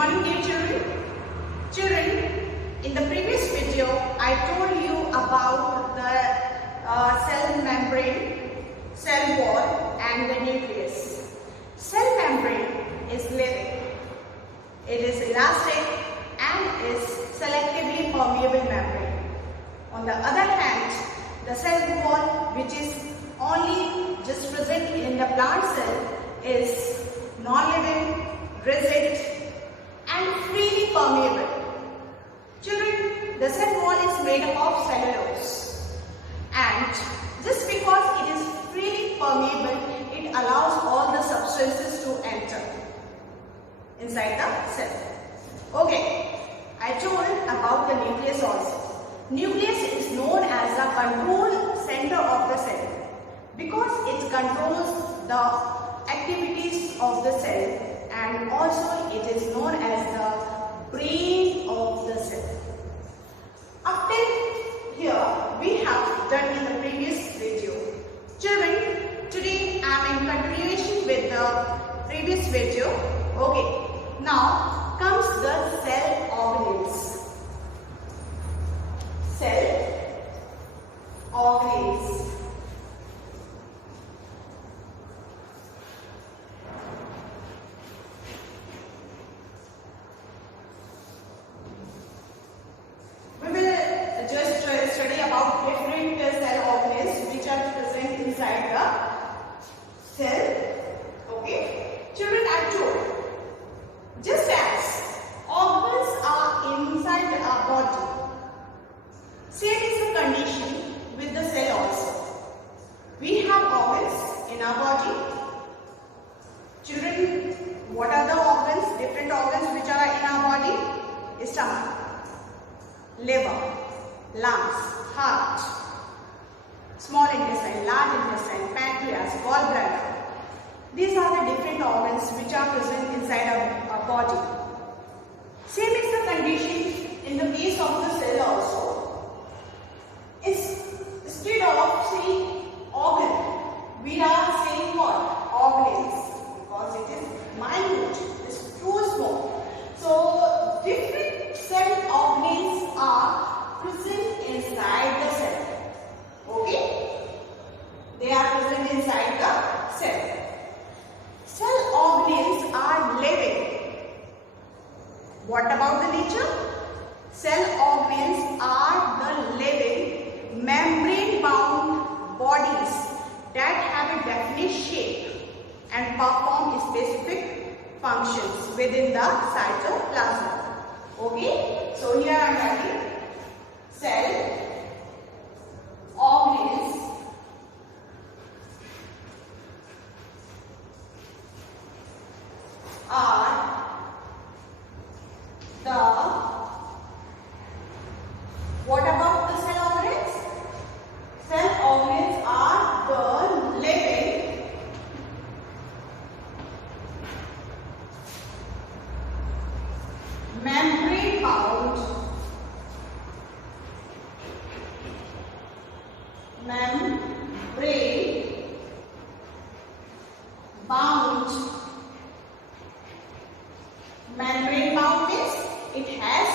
morning, dear children. Children, in the previous video, I told you about the cell membrane, cell wall and the nucleus. Cell membrane is living. It is elastic and is selectively permeable membrane. On the other hand, the cell wall, which is only just present in the plant cell, is non-living, rigid and freely permeable. Children, the cell wall is made up of cellulose, and just because it is freely permeable, it allows all the substances to enter inside the cell. Okay, I told about the nucleus also. Nucleus is known as the control center of the cell because it controls the activities of the cell, and also it is known as the brain of the cell. Up till here we have done in the previous video. Children, today I am in continuation with the previous video. Okay, now comes the cell organelles. Cell organelles. We will just study about different cell organelles which are present inside the cell. Okay, children, I told, just as organs are inside our body, same is the condition with the cell also. We have organs in our body. Children, what are the organs? Different organs which are in our body? Stomach, liver, lungs, heart, small intestine, large intestine, pancreas, gallbladder. These are the different organs which are present inside our body. Same is the condition in the case of the cell also. Instead of saying organ, we are saying what? Organelles, because it is minute, it is too small. So different cell organelles are present inside the cell. Okay? They are present inside the cell. Cell organelles are living. What about the nature? Cell organelles are the living membrane-bound bodies that have a definite shape and perform specific functions within the cytoplasm. Okay, so here I am writing cell organelles are the, what about the cell organelles? Cell organelles are the living membrane-bound membrane-bound means it has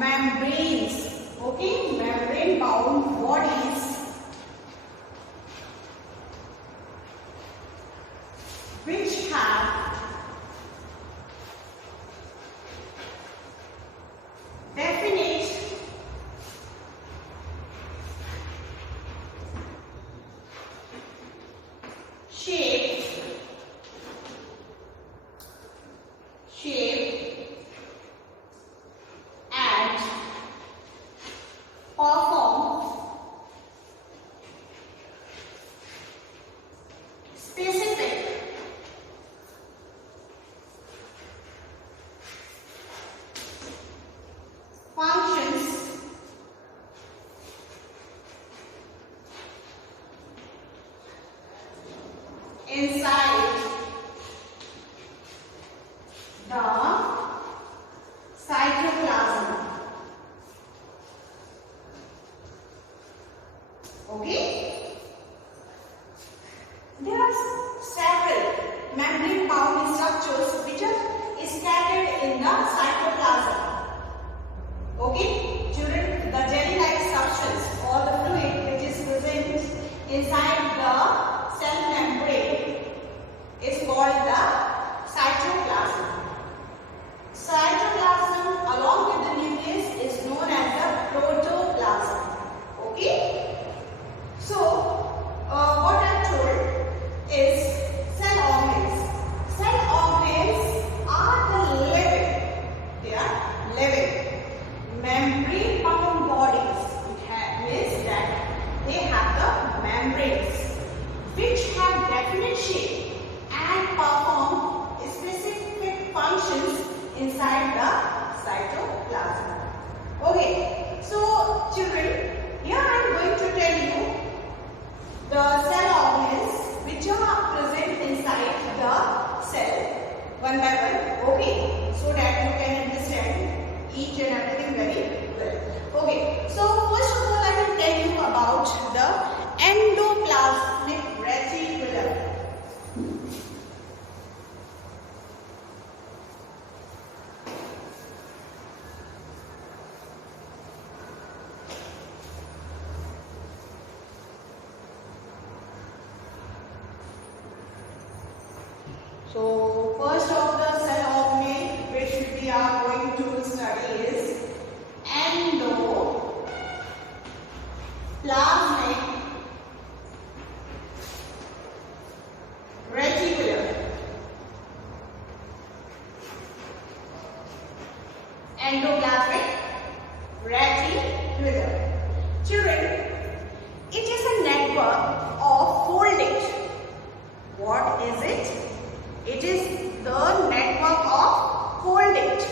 membranes. Okay, membrane-bound bodies which have definite shape and perform specific functions inside the cytoplasm. Okay? There are several membrane-bound structures which are scattered in the cytoplasm. Okay, children, the jelly-like substance or the fluid which is present inside the cell membrane is called the cytoplasm. Cytoplasm along with the nucleus is known as the protoplasm. Okay, so what I told is cell organelles. Cell organelles are the living, they are living membrane bound bodies. It means that they have the membranes which have definite shape and perform specific functions inside the cytoplasm. Okay, so children, here I am going to tell you the cell organelles which are present inside the cell one by one. Okay, so that you can understand each and everything very well. Okay, so first of all I will tell you about the endoplasmic reticulum. So first of the cell organelle which we are going to study is endoplasmic reticulum. Endoplasmic reticulum. Children, it is a network of folded. What is it? It is the network of folded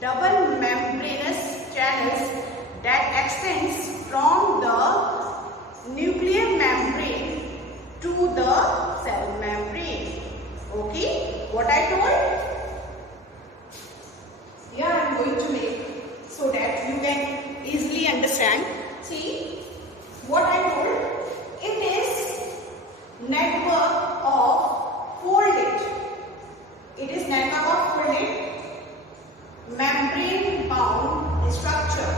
double membranous channels that extends from the nuclear membrane to the cell membrane. Okay, what I told? Here I am going to make so that you can easily understand. See, what I told? It is network of folded. It is network of folded membrane bound structure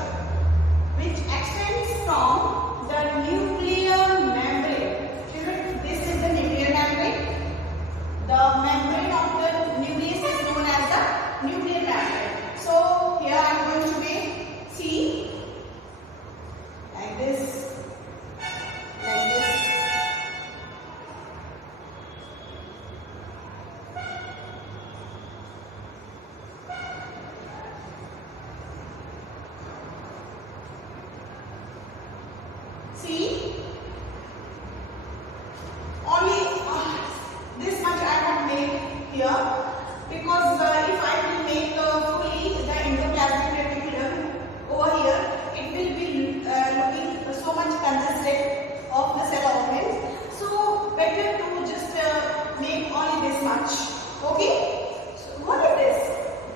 which extends from the nuclear membrane. Children, this is the nuclear membrane. The membrane of the nucleus is known as the nuclear membrane. So here I am going to make, see, like this, like this. See, only this much I have made here because if I will make fully the endoplasmic reticulum over here, it will be looking so much consistent of the cell organelles. So better to just make only this much. Okay. So what is this?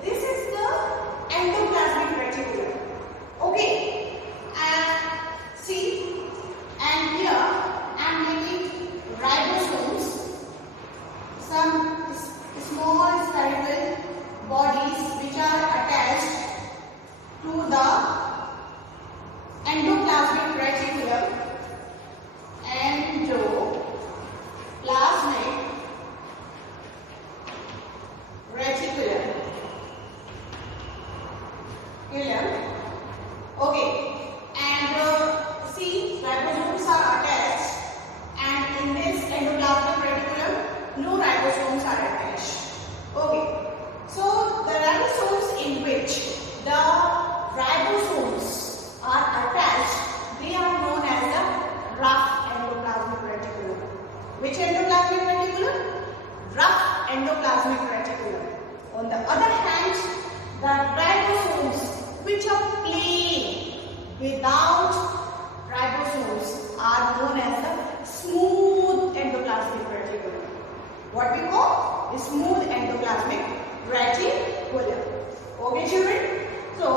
This is the endoplasmic reticulum. Okay. And see. And here I am making ribosomes, some small spherical bodies which are attached to the endoplasmic reticulum. Endoplasmic reticulum. Okay. And see, ribosomes are attached, and in this endoplasmic reticulum, no ribosomes are attached. Okay, so the ribosomes in which the ribosomes are attached, they are known as the rough endoplasmic reticulum. Which endoplasmic reticulum? Rough endoplasmic reticulum. On the other hand, the ribosomes which are plain without ribosomes are known as the smooth endoplasmic reticulum. What we call is smooth endoplasmic reticulum. Okay, children? So,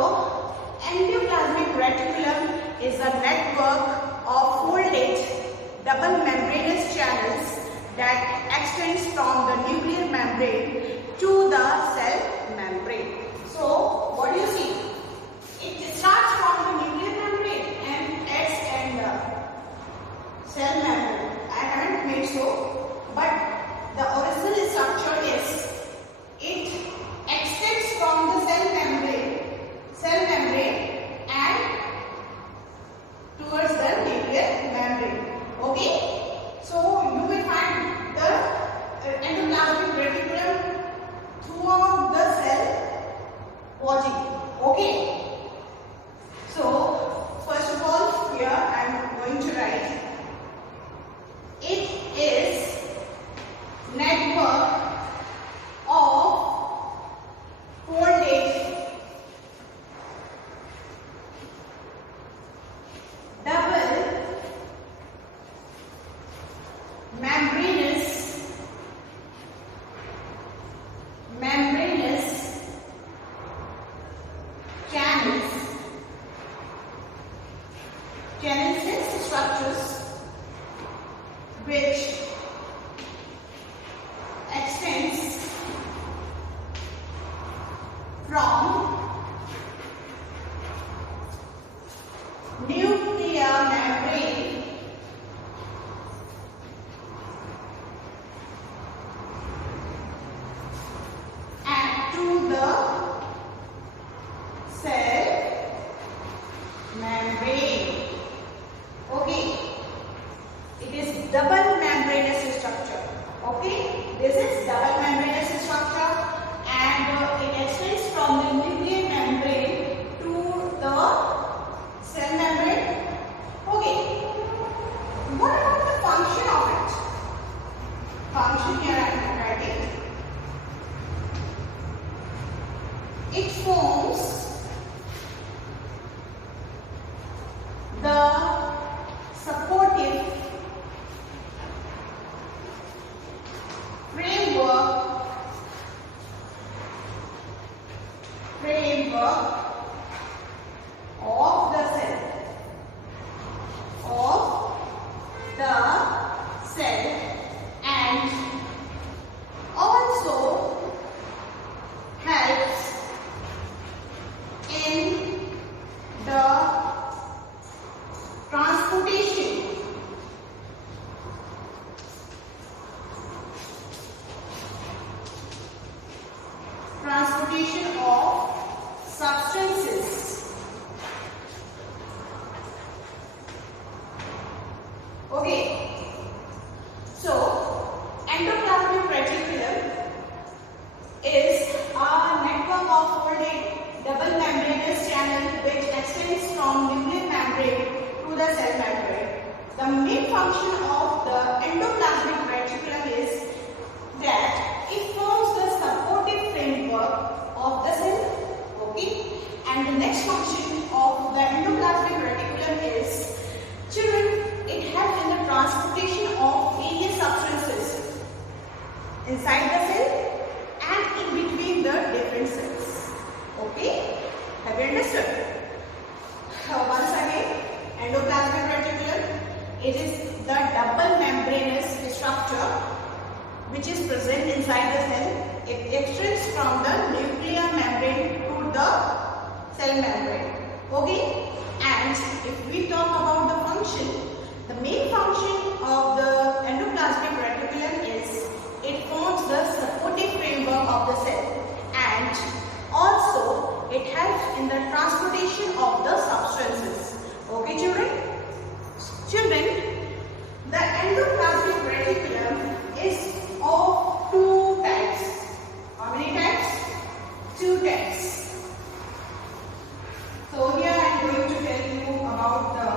endoplasmic reticulum is a network of folded double membranous channels that extends from the nuclear membrane to the cell membrane. network of folded double membranous channels structures which extends from nuclear membrane and to the cell membrane. Okay, it is double membranous structure. Okay, this is double membranous structure and it extends from the nuclear membrane to the cell membrane. Okay, what about the function of it? Function here I am writing. It forms the supportive framework of the cell and also helps in the transportation of substances. Okay, so endoplasmic reticulum is a network of folded double membranous channel which extends from nuclear membrane to the cell membrane. The main function of the endoplasmic reticulum is that it forms the supportive framework of the cell. Okay, and the next function of the endoplasmic reticulum is, children, it helps in the transportation of various substances inside the cell and in between the different cells. Okay, have you understood? Once again, endoplasmic reticulum, it is the double membranous structure which is present inside the cell. It extends from the nuclear membrane to the cell membrane. Okay, and if we talk about the function, the main function of the endoplasmic reticulum is it forms the supportive framework of the cell and also it helps in the transportation of the substances. Okay, children? Children, the endoplasmic reticulum is of two types. How many types? Two types. So here I am going to tell you about the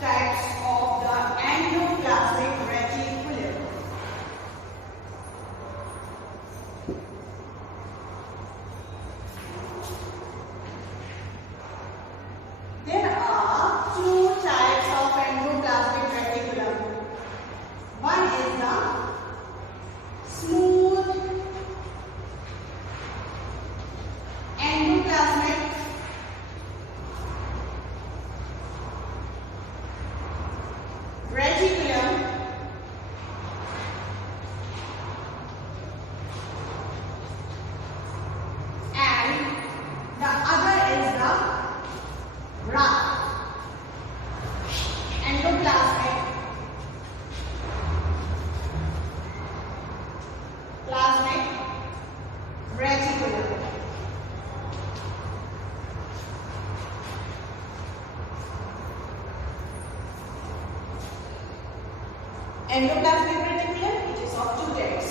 types of the endoplasmic reticulum. There are two types of endoplasmic reticulum. One is the smooth endoplasmic reticulum and the other is the rough endoplasmic reticulum. Endoplasmic reticulum, it is of two types.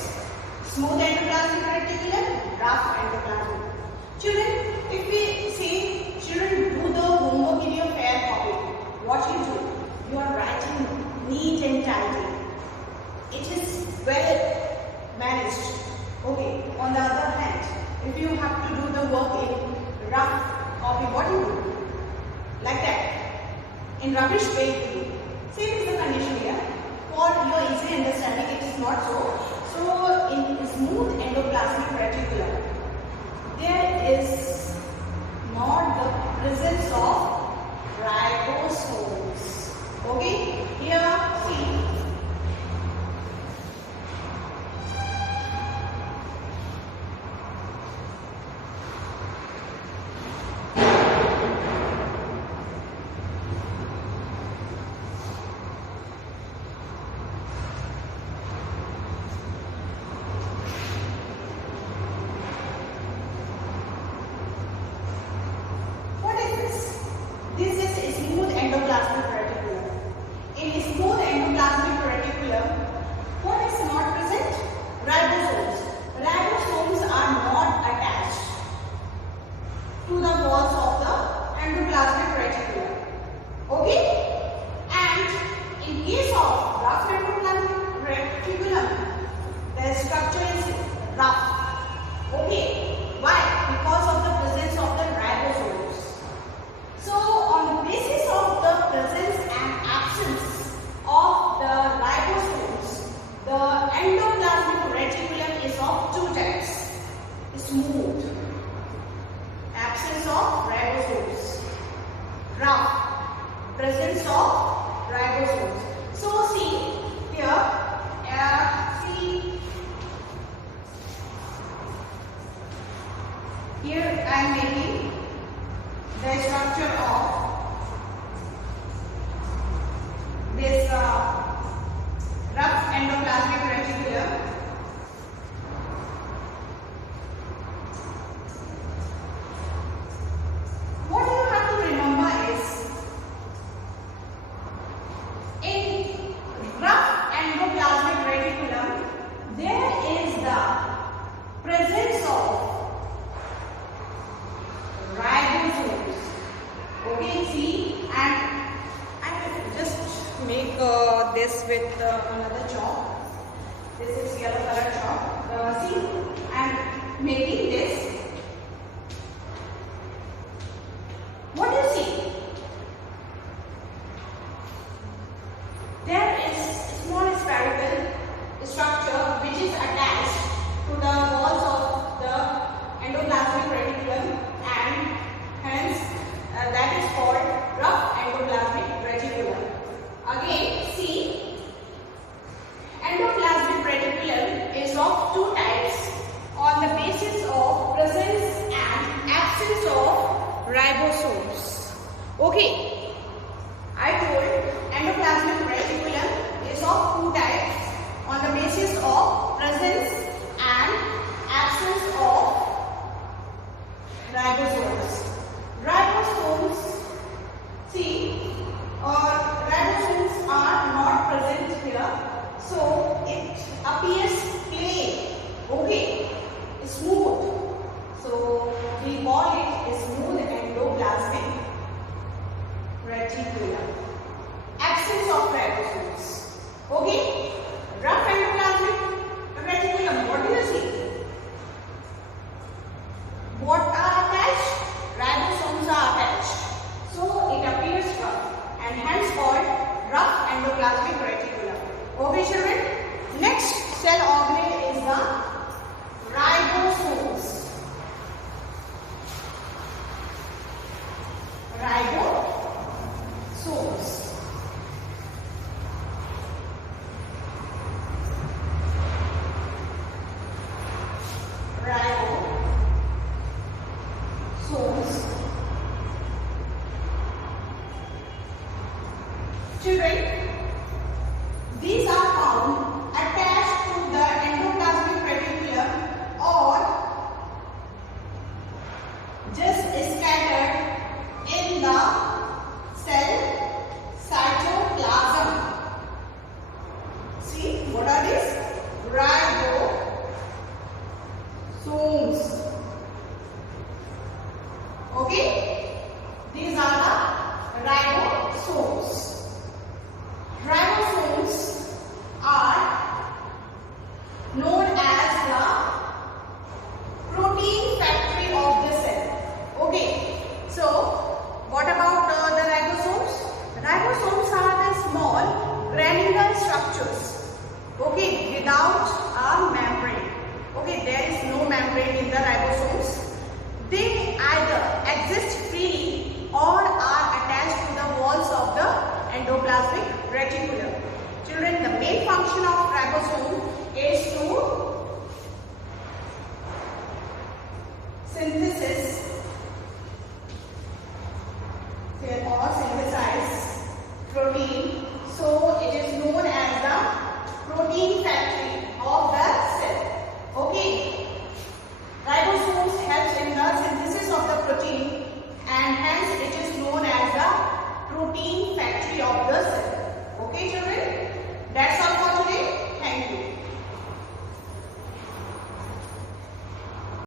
Smooth endoplasmic reticulum, rough endoplasmic. Children, if we say children do the homework in your fair copy, what you do? You are writing neat and tidy. It is well managed. if you have to do the work in rough copy, what do you do? Like that. In rubbish way, same is the condition here. For your easy understanding, it is not so. So in smooth endoplasmic reticulum, there is not the presence of ribosomes. Okay, here see. This is smooth endoplasmic reticulum. In smooth endoplasmic reticulum, what is not present? Ribosomes. Ribosomes are not attached to the walls of the endoplasmic reticulum. Okay? And in case of rough endoplasmic reticulum, the structure is rough. Okay? Why? Because of the presence of the ribosomes. So, on the basis of the presence and absence of the ribosomes, the endoplasmic reticulum is of two types. Smooth, absence of ribosomes. Rough, presence of ribosomes. So, see here, here I am making the structure of this rough endoplasmic reticulum. What you have to remember is, in rough endoplasmic reticulum, there is the presence of ribosomes. Okay, see, and I will just make this with another chalk. This is yellow color chalk. See, I am making this. What do you see? There is a small spherical structure which is attached to the walls of the endoplasmic reticulum, and hence that is called rough endoplasmic reticulum. Again, see, endoplasmic reticulum is of two types on the basis of presence and absence of ribosomes. Okay, I told endoplasmic reticulum is of two types on the basis of presence and absence of ribosomes. Ribosomes, see, ribosomes are not present here, so it appears plain. Okay, smooth. So we call it smooth endoplasmic reticulum. Absence of ribosomes. Okay, rough endoplasmic reticulum. What do you see? What are attached? Ribosomes are attached. So it appears rough and hence called rough endoplasmic reticulum. Okay, children. Next cell organelle is the ribosomes. Ribosomes. membrane in the ribosomes. They either exist freely or are attached to the walls of the endoplasmic reticulum. Children, the main function of ribosome is to synthesize protein. So it is known as the protein factory of the cell. Okay. Ribosomes help in the synthesis of the protein and hence it is known as the protein factory of the cell. Okay children.